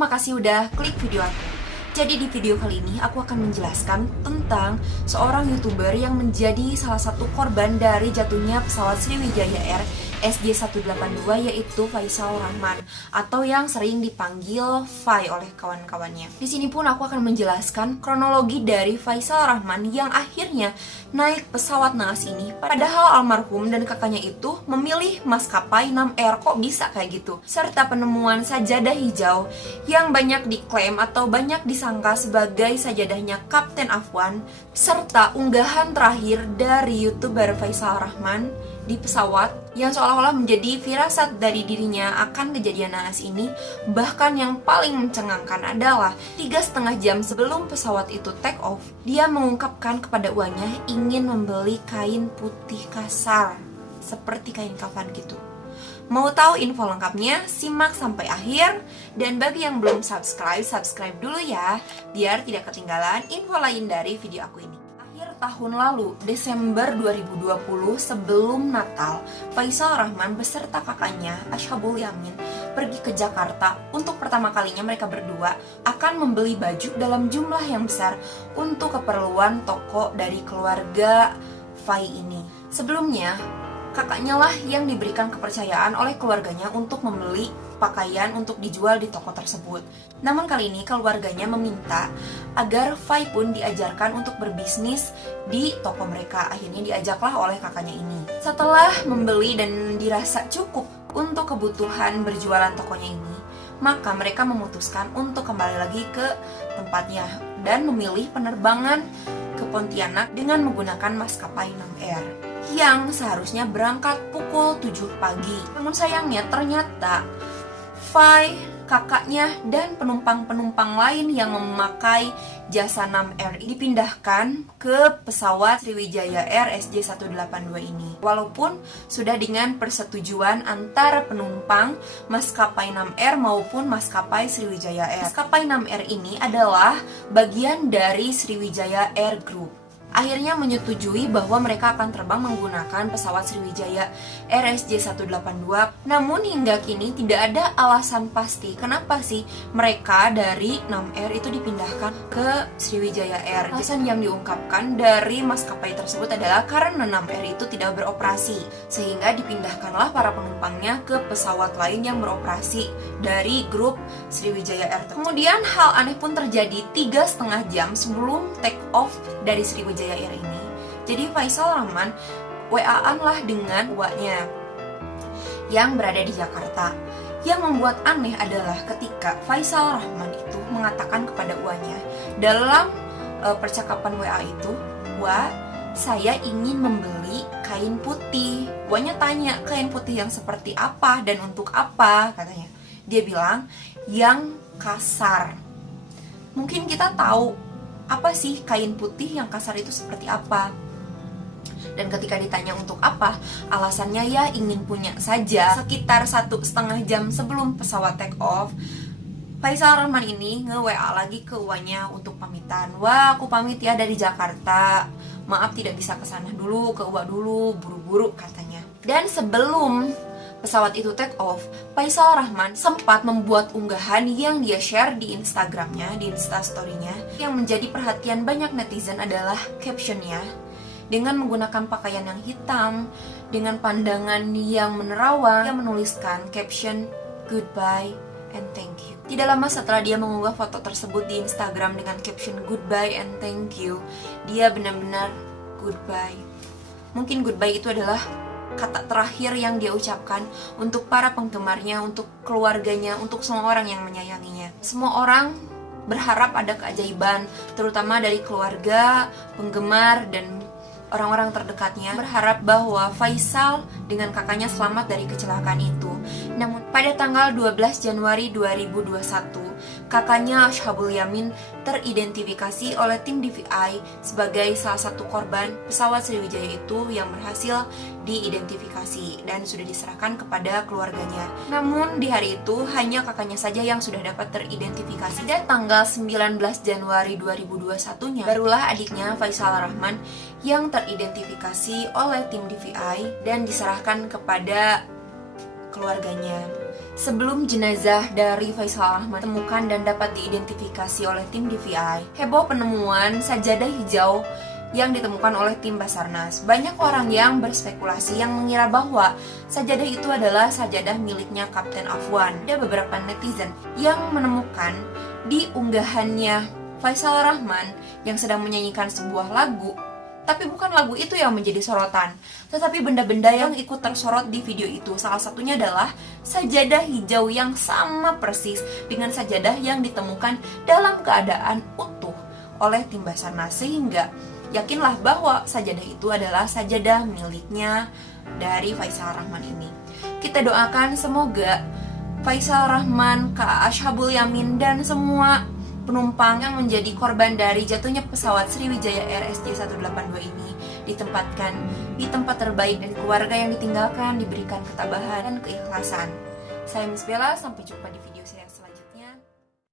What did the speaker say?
makasih udah klik video aku. Jadi di video kali ini aku akan menjelaskan tentang seorang YouTuber yang menjadi salah satu korban dari jatuhnya pesawat Sriwijaya Air SJ182, yaitu Faisal Rahman atau yang sering dipanggil Fai oleh kawan-kawannya. Di sini pun aku akan menjelaskan kronologi dari Faisal Rahman yang akhirnya naik pesawat naas ini. Padahal almarhum dan kakaknya itu memilih maskapai Nam Air, kok bisa kayak gitu? Serta penemuan sajadah hijau yang banyak diklaim atau banyak disangka sebagai sajadahnya Kapten Afwan, serta unggahan terakhir dari YouTuber Faisal Rahman di pesawat yang seolah-olah menjadi firasat dari dirinya akan kejadian naas ini. Bahkan yang paling mencengangkan adalah 3,5 jam sebelum pesawat itu take off, dia mengungkapkan kepada uannya ingin membeli kain putih kasar seperti kain kafan gitu. Mau tahu info lengkapnya? Simak sampai akhir. Dan bagi yang belum subscribe, subscribe dulu ya, biar tidak ketinggalan info lain dari video aku ini. Akhir tahun lalu, Desember 2020, sebelum Natal, Faisal Rahman beserta kakaknya, Ashabul Yamin, pergi ke Jakarta. Untuk pertama kalinya mereka berdua akan membeli baju dalam jumlah yang besar untuk keperluan toko dari keluarga Fai ini. Sebelumnya, kakaknya lah yang diberikan kepercayaan oleh keluarganya untuk membeli pakaian untuk dijual di toko tersebut. Namun kali ini keluarganya meminta agar Fai pun diajarkan untuk berbisnis di toko mereka. Akhirnya diajaklah oleh kakaknya ini. Setelah membeli dan dirasa cukup untuk kebutuhan berjualan tokonya ini, maka mereka memutuskan untuk kembali lagi ke tempatnya dan memilih penerbangan ke Pontianak dengan menggunakan maskapai Nam Air yang seharusnya berangkat pukul 7 pagi. Namun sayangnya ternyata Fai, kakaknya, dan penumpang-penumpang lain yang memakai jasa Nam Air dipindahkan ke pesawat Sriwijaya Air SJ182 ini. Walaupun sudah dengan persetujuan antara penumpang maskapai Nam Air maupun maskapai Sriwijaya Air. Maskapai Nam Air ini adalah bagian dari Sriwijaya Air Group. Akhirnya menyetujui bahwa mereka akan terbang menggunakan pesawat Sriwijaya Air SJ182. Namun hingga kini tidak ada alasan pasti kenapa sih mereka dari Nam Air itu dipindahkan ke Sriwijaya Air. Alasan yang diungkapkan dari maskapai tersebut adalah karena Nam Air itu tidak beroperasi, sehingga dipindahkanlah para penumpangnya ke pesawat lain yang beroperasi dari grup Sriwijaya Air. Kemudian hal aneh pun terjadi 3,5 jam sebelum take off dari Sriwijaya Air ini. Jadi Faisal Rahman WA-an lah dengan uaknya yang berada di Jakarta. Yang membuat aneh adalah ketika Faisal Rahman itu mengatakan kepada uaknya dalam percakapan WA itu, "Wa, saya ingin membeli kain putih." Uaknya tanya, "Kain putih yang seperti apa dan untuk apa?" katanya. Dia bilang, "Yang kasar." Mungkin kita tahu apa sih kain putih yang kasar itu seperti apa? Dan ketika ditanya untuk apa, alasannya ya ingin punya saja. Sekitar 1,5 jam sebelum pesawat take off, Faisal Rahman ini nge-WA lagi ke uanya untuk pamitan. "Wah, aku pamit ya dari Jakarta. Maaf tidak bisa kesana dulu, ke Uwa dulu, buru-buru," katanya. Dan sebelum pesawat itu take off, Faisal Rahman sempat membuat unggahan yang dia share di Instagramnya, di Instastory-nya. Yang menjadi perhatian banyak netizen adalah captionnya. Dengan menggunakan pakaian yang hitam, dengan pandangan yang menerawang, dia menuliskan caption "Goodbye and thank you." Tidak lama setelah dia mengunggah foto tersebut di Instagram dengan caption "Goodbye and thank you", dia benar-benar goodbye. Mungkin goodbye itu adalah kata terakhir yang dia ucapkan untuk para penggemarnya, untuk keluarganya, untuk semua orang yang menyayanginya. Semua orang berharap ada keajaiban, terutama dari keluarga, penggemar, dan orang-orang terdekatnya berharap bahwa Faisal dengan kakaknya selamat dari kecelakaan itu. Namun pada tanggal 12 Januari 2021, kakaknya Ashabul Yamin teridentifikasi oleh tim DVI sebagai salah satu korban pesawat Sriwijaya itu yang berhasil diidentifikasi dan sudah diserahkan kepada keluarganya. Namun di hari itu hanya kakaknya saja yang sudah dapat teridentifikasi. Dan tanggal 19 Januari 2021-nya barulah adiknya Faisal Rahman yang teridentifikasi oleh tim DVI dan diserahkan kepada keluarganya. Sebelum jenazah dari Faisal Rahman ditemukan dan dapat diidentifikasi oleh tim DVI, heboh penemuan sajadah hijau yang ditemukan oleh tim Basarnas. Banyak orang yang berspekulasi yang mengira bahwa sajadah itu adalah sajadah miliknya Kapten Afwan. Ada beberapa netizen yang menemukan di unggahannya Faisal Rahman yang sedang menyanyikan sebuah lagu, tapi bukan lagu itu yang menjadi sorotan, tetapi benda-benda yang ikut tersorot di video itu. Salah satunya adalah sajadah hijau yang sama persis dengan sajadah yang ditemukan dalam keadaan utuh oleh tim Basarnas, sehingga yakinlah bahwa sajadah itu adalah sajadah miliknya dari Faisal Rahman ini. Kita doakan semoga Faisal Rahman, Kak Ashabul Yamin, dan semua penumpang yang menjadi korban dari jatuhnya pesawat Sriwijaya Air SJ182 ini ditempatkan di tempat terbaik, dan keluarga yang ditinggalkan diberikan ketabahan dan keikhlasan. Saya Miss Bella, sampai jumpa di video saya.